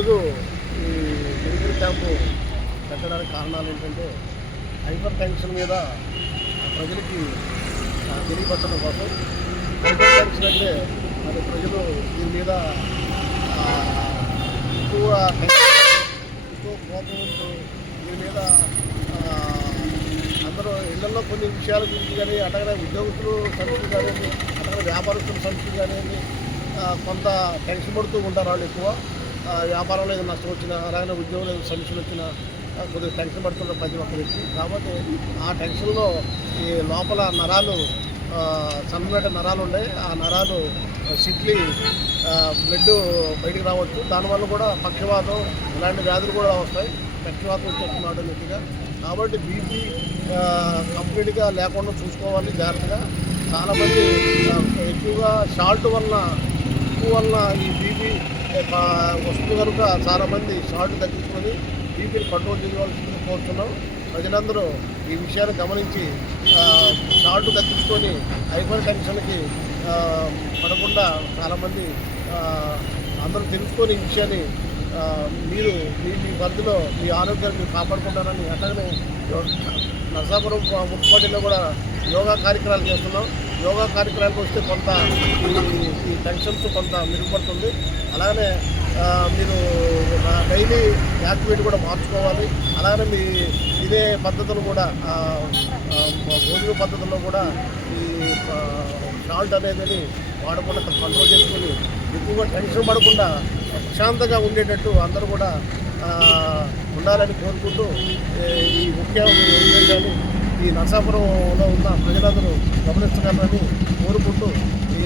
ఈరోజు ఈ medical camp పెట్టడానికి కారణాలు ఏంటంటే హైపర్ టెన్షన్ మీద ప్రజలకి తెలియపరచడం కోసం. హైపర్ టెన్షన్ అంటే అది ప్రజలు దీని మీద ఎక్కువ కోపం ఉంటూ దీని మీద అందరూ ఇళ్లలో కొన్ని విషయాల గురించి కానీ అట్లాగే ఉద్యోగస్తులు సంస్థలు కానీ అట్లాగే వ్యాపారస్తుల సంస్థలు కానీ కొంత టెన్షన్ పడుతూ ఉంటారు. వాళ్ళు ఎక్కువ వ్యాపారంలో ఏదో నష్టం వచ్చినా అలాగే ఉద్యోగంలో ఏదో సమస్యలు వచ్చినా కొద్దిగా టెన్షన్ పడుతున్న ప్రతి ఒక్క వ్యక్తి. కాబట్టి ఆ టెన్షన్లో ఈ లోపల నరాలు సన్నటి నరాలు ఉన్నాయి. ఆ నరాలు సిట్లి బ్లడ్ బయటికి రావచ్చు. దానివల్ల కూడా పక్షవాతం ఇలాంటి వ్యాధులు కూడా వస్తాయి. పక్షవాతం వచ్చేస్తుంది ఆటోమేటిక్గా. కాబట్టి బీపీ కంప్లీట్గా లేకుండా చూసుకోవాలి జాగ్రత్తగా. చాలామంది ఎక్కువగా సాల్ట్ వలన ఉప్పు వలన ఈ బీపీ వస్తుంది కనుక చాలామంది సాల్ట్ తగ్గించుకొని బీపీని కంట్రోల్ చేయవలసింది కోరుతున్నాం. ప్రజలందరూ ఈ విషయాన్ని గమనించి సాల్ట్ తగ్గించుకొని హైపర్ టెన్షన్కి పడకుండా చాలామంది అందరూ తెలుసుకొని ఈ విషయాన్ని మీరు మీ పరిధిలో మీ ఆరోగ్యాన్ని మీరు కాపాడుకుంటారని. అట్లాగనే నరసాపురం మున్సిపాలిటీలో కూడా యోగా కార్యక్రమాలు చేస్తున్నాం. యోగా కార్యక్రమాలకు వస్తే కొంత ఈ టెన్షన్స్ కొంత మెరుగుపడుతుంది. అలాగనే మీరు డైలీ యాక్టివిటీ కూడా మార్చుకోవాలి. అలాగే మీ ఇదే పద్ధతులు కూడా భోజన పద్ధతుల్లో కూడా ఈ సాల్ట్ అనేది వాడకుండా కంట్రోల్ చేసుకొని ఎక్కువగా టెన్షన్ పడకుండా ప్రశాంతంగా ఉండేటట్టు అందరూ కూడా ఉండాలని కోరుకుంటూ ఈ ముఖ్య ఏంటంటే ఈ నరసాపురంలో ఉన్న ప్రజలందరూ గమనిస్తున్నారని కోరుకుంటూ ఈ